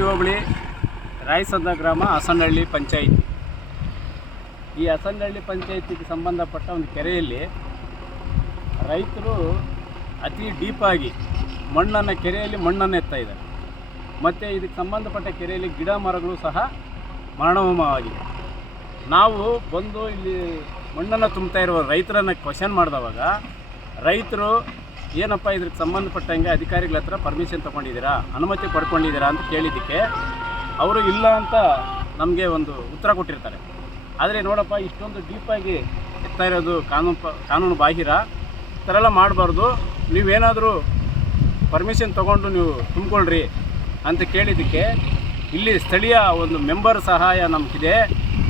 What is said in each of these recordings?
ಶಿರಸಿ ಹೋಬಳಿ ರಾಯಸಂದ್ರ ಗ್ರಾಮ ಹಸನಹಳ್ಳಿ ಪಂಚಾಯಿತಿ. ಈ ಹಸನಹಳ್ಳಿ ಪಂಚಾಯಿತಿಗೆ ಸಂಬಂಧಪಟ್ಟ ಒಂದು ಕೆರೆಯಲ್ಲಿ ರೈತರು ಅತಿ ಡೀಪಾಗಿ ಮಣ್ಣನ್ನು ಕೆರೆಯಲ್ಲಿ ಮಣ್ಣನ್ನು ಎತ್ತಾ ಇದ್ದಾರೆ. ಮತ್ತು ಇದಕ್ಕೆ ಸಂಬಂಧಪಟ್ಟ ಕೆರೆಯಲ್ಲಿ ಗಿಡ ಮರಗಳು ಸಹ ಮರಣೋಮವಾಗಿದೆ ನಾವು ಬಂದು ಇಲ್ಲಿ ಮಣ್ಣನ್ನು ತುಂಬ್ತಾ ಇರುವ ರೈತರನ್ನು ಕ್ವಶನ್ ಮಾಡಿದವಾಗ ರೈತರು ಏನಪ್ಪ ಇದಕ್ಕೆ ಸಂಬಂಧಪಟ್ಟಂಗೆ ಅಧಿಕಾರಿಗಳ ಹತ್ರ ಪರ್ಮಿಷನ್ ತೊಗೊಂಡಿದ್ದೀರಾ? ಅನುಮತಿ ಪಡ್ಕೊಂಡಿದ್ದೀರಾ ಅಂತ ಕೇಳಿದ್ದಕ್ಕೆ ಅವರು ಇಲ್ಲ ಅಂತ ನಮಗೆ ಒಂದು ಉತ್ತರ ಕೊಟ್ಟಿರ್ತಾರೆ. ಆದರೆ ನೋಡಪ್ಪ, ಇಷ್ಟೊಂದು ಡೀಪಾಗಿ ಎತ್ತಾ ಇರೋದು ಕಾನೂನು ಪ, ಕಾನೂನು ಬಾಹಿರ, ಈ ಥರ ಎಲ್ಲ ಮಾಡಬಾರ್ದು. ನೀವೇನಾದರೂ ಪರ್ಮಿಷನ್ ತೊಗೊಂಡು ನೀವು ತುಂಬಿಕೊಳ್ಳ್ರಿ ಅಂತ ಕೇಳಿದ್ದಕ್ಕೆ ಇಲ್ಲಿ ಸ್ಥಳೀಯ ಒಂದು ಮೆಂಬರ್ ಸಹಾಯ ನಮಗಿದೆ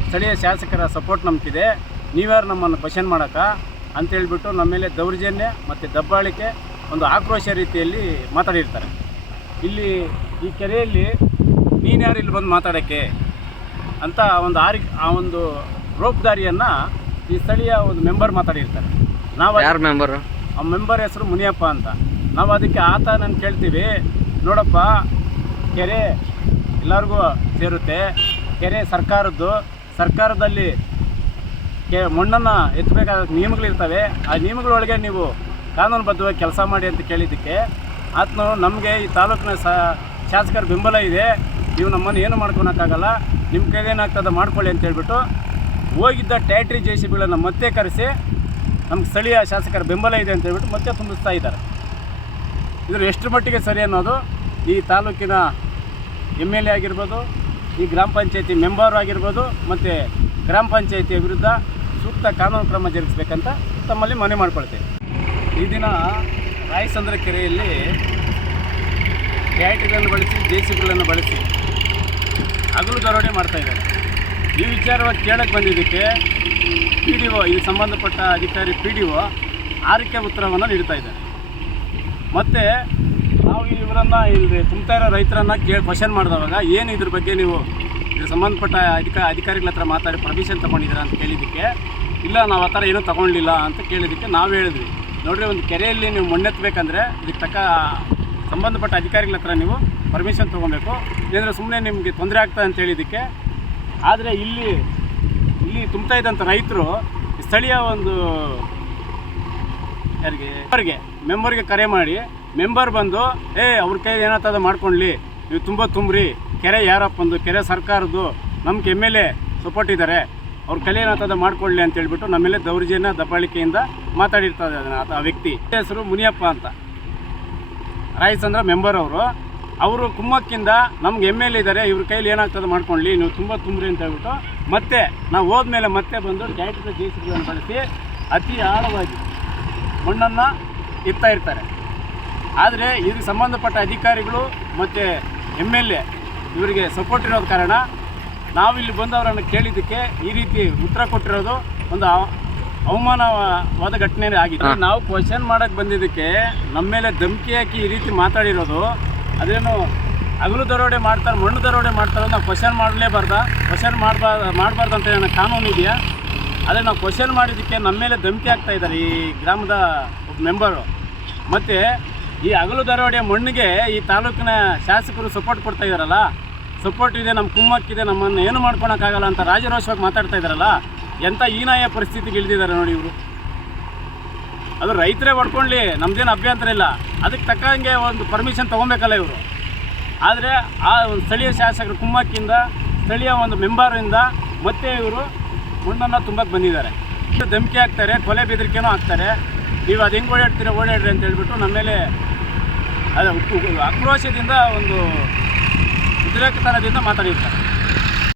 ಸ್ಥಳೀಯ ಶಾಸಕರ ಸಪೋರ್ಟ್ ನಮಗಿದೆ ನೀವ್ಯಾರು ನಮ್ಮನ್ನು ಕ್ವಶನ್ ಮಾಡೋಕ್ಕ? ಅಂತೇಳ್ಬಿಟ್ಟು ನಮ್ಮ ಮೇಲೆ ದೌರ್ಜನ್ಯ ಮತ್ತು ದಬ್ಬಾಳಿಕೆ ಒಂದು ಆಕ್ರೋಶ ರೀತಿಯಲ್ಲಿ ಮಾತಾಡಿರ್ತಾರೆ. ಇಲ್ಲಿ ಈ ಕೆರೆಯಲ್ಲಿ ನೀನು ಯಾರು ಇಲ್ಲಿ ಬಂದು ಮಾತಾಡೋಕ್ಕೆ ಅಂತ ಒಂದು ಆರಿ ಆ ಒಂದು ರೋಪ್ದಾರಿಯನ್ನು ಈ ಸ್ಥಳೀಯ ಒಂದು ಮೆಂಬರ್ ಮಾತಾಡಿರ್ತಾರೆ. ನಾವು ಯಾರು ಮೆಂಬರು? ಆ ಮೆಂಬರ್ ಹೆಸರು ಮುನಿಯಪ್ಪ ಅಂತ. ನಾವು ಅದಕ್ಕೆ ಆತ ನಾನು ಕೇಳ್ತೀವಿ ನೋಡಪ್ಪ ಕೆರೆ ಎಲ್ಲರಿಗೂ ಸೇರುತ್ತೆ ಕೆರೆ ಸರ್ಕಾರದ್ದು ಸರ್ಕಾರದಲ್ಲಿ ಕೆ ಮಣ್ಣನ್ನು ಎತ್ತಬೇಕಾದ ನಿಯಮಗಳಿರ್ತವೆ. ಆ ನಿಯಮಗಳೊಳಗೆ ನೀವು ಕಾನೂನುಬದ್ಧವಾಗಿ ಕೆಲಸ ಮಾಡಿ ಅಂತ ಕೇಳಿದ್ದಕ್ಕೆ ಆತನು ನಮಗೆ ಈ ತಾಲೂಕಿನ ಸ, ಶಾಸಕರ ಬೆಂಬಲ ಇದೆ. ನೀವು ನಮ್ಮನ್ನು ಏನು ಮಾಡ್ಕೊಳಕ್ಕಾಗಲ್ಲ. ನಿಮ್ಮ ಕೈದೇನಾಗ್ತದೆ ಮಾಡ್ಕೊಳ್ಳಿ ಅಂತ ಹೇಳ್ಬಿಟ್ಟು ಹೋಗಿದ್ದ ಟ್ಯಾಟ್ರಿ ಜೆ ಸಿ ಬಿಗಳನ್ನು ಮತ್ತೆ ಕರೆಸಿ ನಮ್ಮ ಸ್ಥಳೀಯ ಶಾಸಕರ ಬೆಂಬಲ ಇದೆ ಅಂತ ಹೇಳ್ಬಿಟ್ಟು ಮತ್ತೆ ತುಂಬಿಸ್ತಾ ಇದ್ದಾರೆ. ಇದ್ರ ಎಷ್ಟು ಮಟ್ಟಿಗೆ ಸರಿ ಅನ್ನೋದು ಈ ತಾಲೂಕಿನ ಎಂ ಎಲ್ ಎ ಆಗಿರ್ಬೋದು, ಈ ಗ್ರಾಮ ಪಂಚಾಯತಿ ಮೆಂಬರ್ ಆಗಿರ್ಬೋದು, ಮತ್ತು ಗ್ರಾಮ ಪಂಚಾಯತಿಯ ವಿರುದ್ಧ ಸೂಕ್ತ ಕಾನೂನು ಕ್ರಮ ಜರುಗಿಸ್ಬೇಕಂತ ತಮ್ಮಲ್ಲಿ ಮನವಿ ಮಾಡ್ಕೊಳ್ತೇವೆ ಈ ದಿನ ರಾಯಸಂದ್ರ ಕೆರೆಯಲ್ಲಿ ಕ್ಯಾಟಿಗಳನ್ನು ಬಳಸಿ, ಜೆ ಬಳಸಿ ಹಗಲು ದರೋಡೆ ಮಾಡ್ತಾ ಇದ್ದಾರೆ. ಈ ವಿಚಾರವಾಗಿ ಕೇಳಕ್ಕೆ ಬಂದಿದ್ದಕ್ಕೆ ಪಿ ಡಿ ಒ ಇದಕ್ಕೆ ಸಂಬಂಧಪಟ್ಟ ಅಧಿಕಾರಿ ಪಿ ಡಿ ಒ ಆರಕ್ಕೆ ಉತ್ತರವನ್ನು ನೀಡ್ತಾ ಇದ್ದಾರೆ. ಮತ್ತು ನಾವು ಇವರನ್ನು ಇಲ್ಲಿ ತುಂಬ್ತಾ ಇರೋ ರೈತರನ್ನು ಕೇಳಿ, ಕ್ವಶನ್ ಮಾಡಿದವಾಗ ಏನು ಇದ್ರ ಬಗ್ಗೆ ನೀವು ಸಂಬಂಧಪಟ್ಟ ಅಧಿಕ ಅಧಿಕಾರಿಗಳ ಹತ್ರ ಮಾತಾಡಿ ಪರ್ಮಿಷನ್ ತೊಗೊಂಡಿದ್ದೀರಾ ಅಂತ ಕೇಳಿದ್ದಕ್ಕೆ, ಇಲ್ಲ, ನಾವು ಆ ಥರ ಏನೂ ತೊಗೊಂಡಿಲ್ಲ ಅಂತ ಕೇಳಿದ್ದಕ್ಕೆ ನಾವು ಹೇಳಿದ್ವಿ. ನೋಡಿರಿ, ಒಂದು ಕೆರೆಯಲ್ಲಿ ನೀವು ಮಣ್ಣೆತ್ತಬೇಕಂದ್ರೆ ಇದಕ್ಕೆ ತಕ್ಕ ಸಂಬಂಧಪಟ್ಟ ಅಧಿಕಾರಿಗಳ ಹತ್ರ ನೀವು ಪರ್ಮಿಷನ್ ತೊಗೊಬೇಕು. ಇಲ್ಲಾಂದರೆ ಸುಮ್ಮನೆ ನಿಮಗೆ ತೊಂದರೆ ಆಗ್ತದೆ ಅಂತ ಹೇಳಿದ್ದಕ್ಕೆ. ಆದರೆ ಇಲ್ಲಿ ಇಲ್ಲಿ ತುಂಬ್ತಾ ಇದ್ದಂಥ ರೈತರು ಸ್ಥಳೀಯ ಒಂದು ಯಾರಿಗೆ, ಮೆಂಬರ್ಗೆ ಮೆಂಬರ್ಗೆ ಕರೆ ಮಾಡಿ, ಮೆಂಬರ್ ಬಂದು, ಏ, ಅವ್ರ ಕೈ ಏನಾಗ್ತದೆ ಮಾಡ್ಕೊಳ್ಳಿ ನೀವು ತುಂಬ ತುಂಬ್ರಿ ಕೆರೆ ಯಾರಪ್ಪಂದು ಕೆರೆ ಸರ್ಕಾರದ್ದು ನಮ್ಗೆ ಎಂ ಎಲ್ ಎ ಸಪೋರ್ಟ್ ಇದ್ದಾರೆ. ಅವ್ರ ಕಲೆ ಅಂತ ಮಾಡ್ಕೊಳ್ಳಿ ಅಂತ ಹೇಳ್ಬಿಟ್ಟು ಮೇಲೆ ದೌರ್ಜನ್ಯ, ದಬ್ಬಾಳಿಕೆಯಿಂದ ಮಾತಾಡಿರ್ತಾರೆ ಅದನ್ನ ಆ ವ್ಯಕ್ತಿ. ಹೆಸರು ಮುನಿಯಪ್ಪ ಅಂತ. ರಾಯಚಂದ್ರ ಮೆಂಬರ್ ಅವರು. ಅವರು ಕುಮ್ಮಕ್ಕಿಂದ ನಮ್ಗೆ ಎಂ ಎಲ್ ಇದ್ದಾರೆ, ಇವ್ರ ಕೈಲಿ ಏನಾಗ್ತದೆ ಮಾಡ್ಕೊಳ್ಳಿ, ನೀವು ತುಂಬ ತುಂಬ್ರಿ ಅಂತ ಹೇಳ್ಬಿಟ್ಟು ಮತ್ತೆ ನಾವು ಹೋದ್ಮೇಲೆ ಮತ್ತೆ ಬಂದು ಟ್ಯಾಕ್ಟರ್ ಜೆ ಸಿ ಬಿಗಳನ್ನು ಬಳಸಿ ಅತಿ ಆಳವಾಗಿ ಮಣ್ಣನ್ನು ಇರ್ತಾ ಇರ್ತಾರೆ. ಆದರೆ ಇದಕ್ಕೆ ಸಂಬಂಧಪಟ್ಟ ಅಧಿಕಾರಿಗಳು ಮತ್ತು ಎಂ ಎಲ್ ಎ ಇವರಿಗೆ ಸಪೋರ್ಟ್ ಇರೋದ ಕಾರಣ ನಾವಿಲ್ಲಿ ಇಲ್ಲಿ ಬಂದವರನ್ನು ಕೇಳಿದ್ದಕ್ಕೆ ಈ ರೀತಿ ಉತ್ತರ ಕೊಟ್ಟಿರೋದು ಒಂದು ಅವಮಾನವಾದ ಘಟನೆ ಆಗಿದೆ ನಾವು ಕ್ವಶನ್ ಮಾಡಕ್ಕೆ ಬಂದಿದ್ದಕ್ಕೆ ನಮ್ಮ ಮೇಲೆ ಧಮಕಿ ಹಾಕಿ ಈ ರೀತಿ ಮಾತಾಡಿರೋದು ಅದೇನು ಹಗಲು ದರೋಡೆ ಮಾಡ್ತಾರೆ ಮಣ್ಣು ದರೋಡೆ ಮಾಡ್ತಾರೆ ನಾವು ಕ್ವಶನ್ ಮಾಡಲೇಬಾರ್ದ ಕ್ವಶನ್ ಮಾಡಬಾರ್ದು ಮಾಡಬಾರ್ದು ಅಂತ ಏನೋ ಕಾನೂನು ಇದೆಯಾ? ಅದೇ ನಾವು ಕ್ವಶನ್ ಮಾಡಿದ್ದಕ್ಕೆ ನಮ್ಮ ಮೇಲೆ ಧಮಕಿ ಆಗ್ತಾ ಇದ್ದಾರೆ ಈ ಗ್ರಾಮದ ಒಬ್ಬ ಮೆಂಬರು ಮತ್ತು ಈ ಹಗಲು ಧಾರವಾಡಿಯ ಮಣ್ಣಿಗೆ ಈ ತಾಲೂಕಿನ ಶಾಸಕರು ಸಪೋರ್ಟ್ ಕೊಡ್ತಾ ಇದ್ದಾರಲ್ಲ? ಸಪೋರ್ಟ್ ಇದೆ ನಮ್ಮ ಕುಮ್ಮಕ್ಕಿದೆ, ನಮ್ಮನ್ನು ಏನು ಮಾಡ್ಕೊಳಕ್ಕಾಗಲ್ಲ ಅಂತ ರಾಜರೋಷವಾಗಿ ಮಾತಾಡ್ತಾ ಇದ್ದಾರಲ್ಲ? ಎಂಥ ಹೀನಾಯ ಪರಿಸ್ಥಿತಿಗೆ ಇಳಿದಿದ್ದಾರೆ ನೋಡಿ ಇವರು. ಅದು ರೈತರೇ ಹೊಡ್ಕೊಳ್ಳಿ, ನಮ್ದೇನು ಅಭ್ಯಂತರ ಇಲ್ಲ. ಅದಕ್ಕೆ ತಕ್ಕಂಗೆ ಒಂದು ಪರ್ಮಿಷನ್ ತೊಗೊಬೇಕಲ್ಲ ಇವರು. ಆದರೆ ಆ ಒಂದು ಸ್ಥಳೀಯ ಶಾಸಕರು ಕುಮ್ಮಕ್ಕಿಂದ, ಸ್ಥಳೀಯ ಒಂದು ಮೆಂಬರಿಂದ ಮತ್ತೆ ಇವರು ಮಣ್ಣನ್ನು ತುಂಬಕ್ಕೆ ಬಂದಿದ್ದಾರೆ. ಧಮಕಿ ಹಾಕ್ತಾರೆ, ಕೊಲೆ ಬೆದರಿಕೆನೂ ಹಾಕ್ತಾರೆ. ನೀವು ಅದು ಹೆಂಗೆ ಓಡಾಡ್ತೀರಾ ಓಡಾಡ್ರಿ ಅಂತ ಹೇಳ್ಬಿಟ್ಟು ನಮ್ಮ ಮೇಲೆ ಅದು ಆಕ್ರೋಶದಿಂದ ಒಂದು ಉದ್ರೇಕತನದಿಂದ ಮಾತಾಡಿರ್ತಾರೆ.